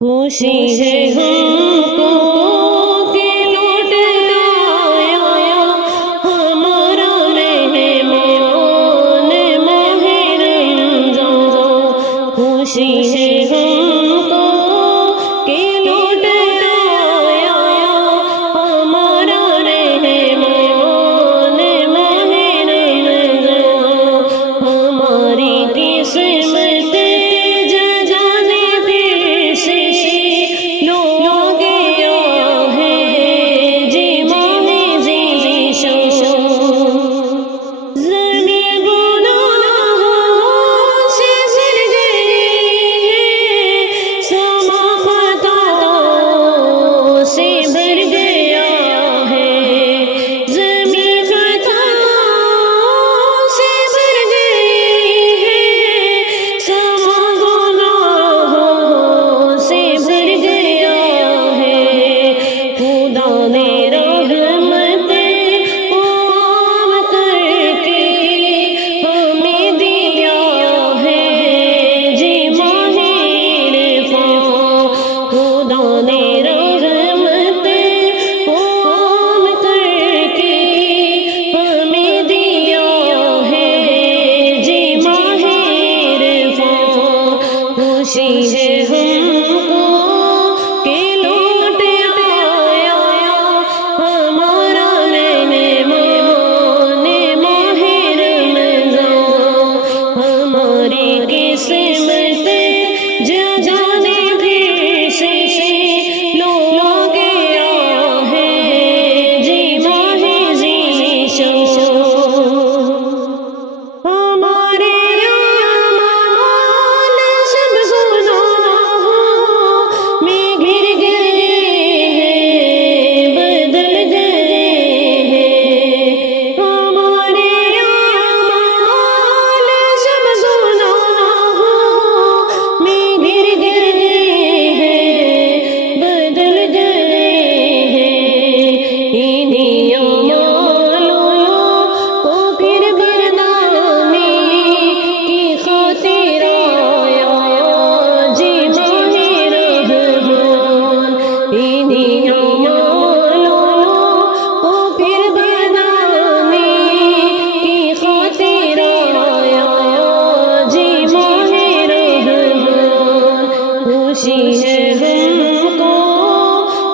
خوشی ہے ہم کو کہ لوٹ آیا ہمارا مہمان ماہ رمضان۔ خوشی ہے ہم کو کہ لوٹ آیا ہمارا مہمان ماہ رمضان۔ ہماری قسمت جانے پھر سے لوگ آیا ہے جی ماہ ذیشان۔ زمین گناہوں سے بھر گئی ہے، سما خطاؤں سے بھر گیا ہے، زمین خطاؤں سے بھر گئی ہے، سما گناہوں سے بھر گیا ہے۔ خدا نے رحمت عام کر کے ہمیں دیا ہے جی ماہ عرفان۔ خدا نے رحمت عام کر کے ہمیں دیا ہے جی ماہ عرفان۔ خوشی ہے ہم کو کہ لوٹ آیا ہمارا مہمان ماہ رمضان۔ ہماری قسمت جانے پھر سے لوگ آیا ہے جی ماہ ذیشان۔ ہمارے اعمال سب گناہوں میں گر گئے ہیں، بدل گئے ہیں۔ ہمارے اعمال سب گناہوں میں گر گئے ہیں، بدل گئے ہیں۔ انہیں اعمالوں کو پھر بدنامی کی خاطر آیا جی ماہ رمضان۔ انہیں اعمالوں کو پھر بدنامی کی خاطر آیا جی ماہ رمضان۔ خوشی ہے ہم کو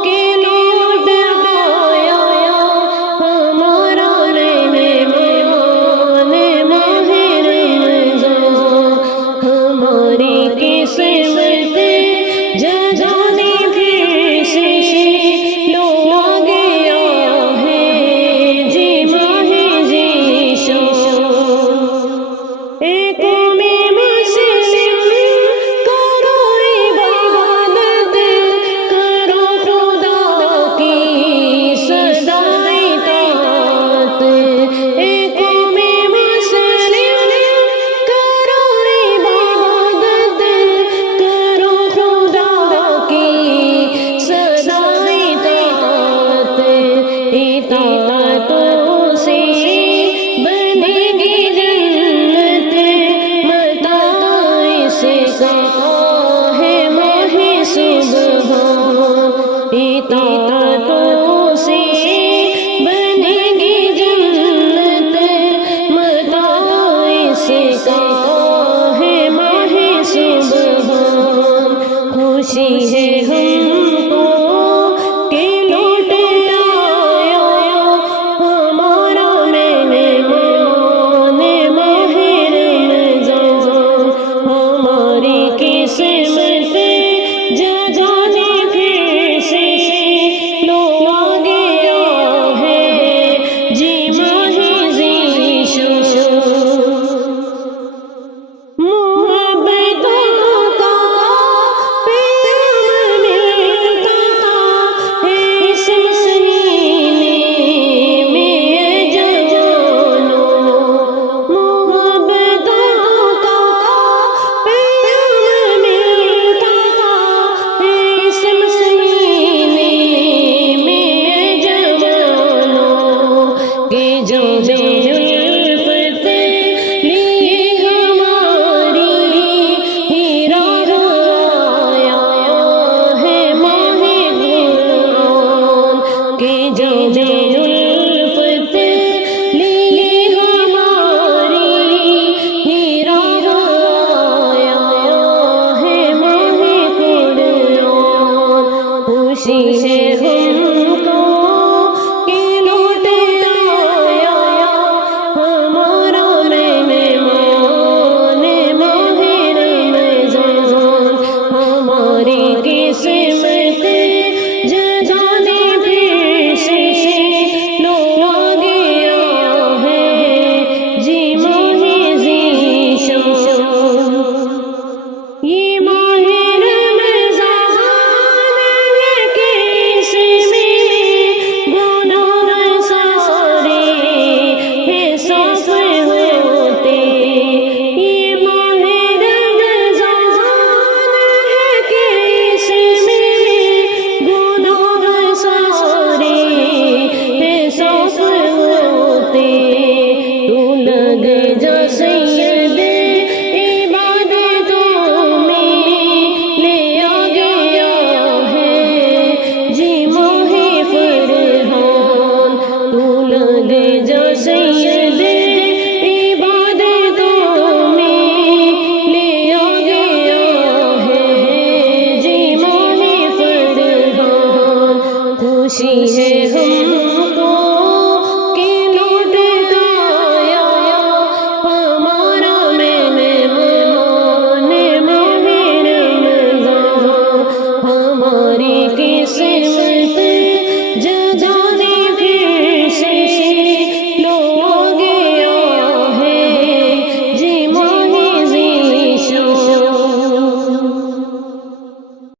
کہ لوٹ آیا ہمارا مہمان ماہ رمضان۔ ہماری قسمت جانے پھر سے لوگ آیا ہے جی ماہ ذیشان۔ ایک میں مسلم کرو عبادت، کرو خدا کی سدا اطاعت۔ ایک میں مسلم کرو عبادت، کرو خدا کی سدا اطاعت۔ اطاعتوں سے بنے گی جنت، متاع اس کا ہے ماہ سبحان۔ اطاعتوں سے بنے گی جنت، متاع اس کا ہے ماہ سبحان۔ خوشی ہے ہم کو کہ لوٹ آیا ہمارا مہمان ماہ رمضان۔ ہماری قسمت جانے پھر سے لوگ آیا ہے جی ماہ ذیشان۔ محبتوں کا پیغام ہماری قسمت جگانے پھر سے لو آ گیا ہے جی ماہ ذیشان یہ ماہ رمضان ہے کہ اس میں گناہ سارے ہیں صاف ہوتے یہ ماہ رمضان ہے کہ اس میں گناہ سارے ہیں صاف ہوتے تو لگ جا سید عبادتوں میں لے آ گیا ہے جی ماہ فرحان تو لگ جا سید عبادتوں میں لے آ گیا ہے جی ماہ فرحان خوشی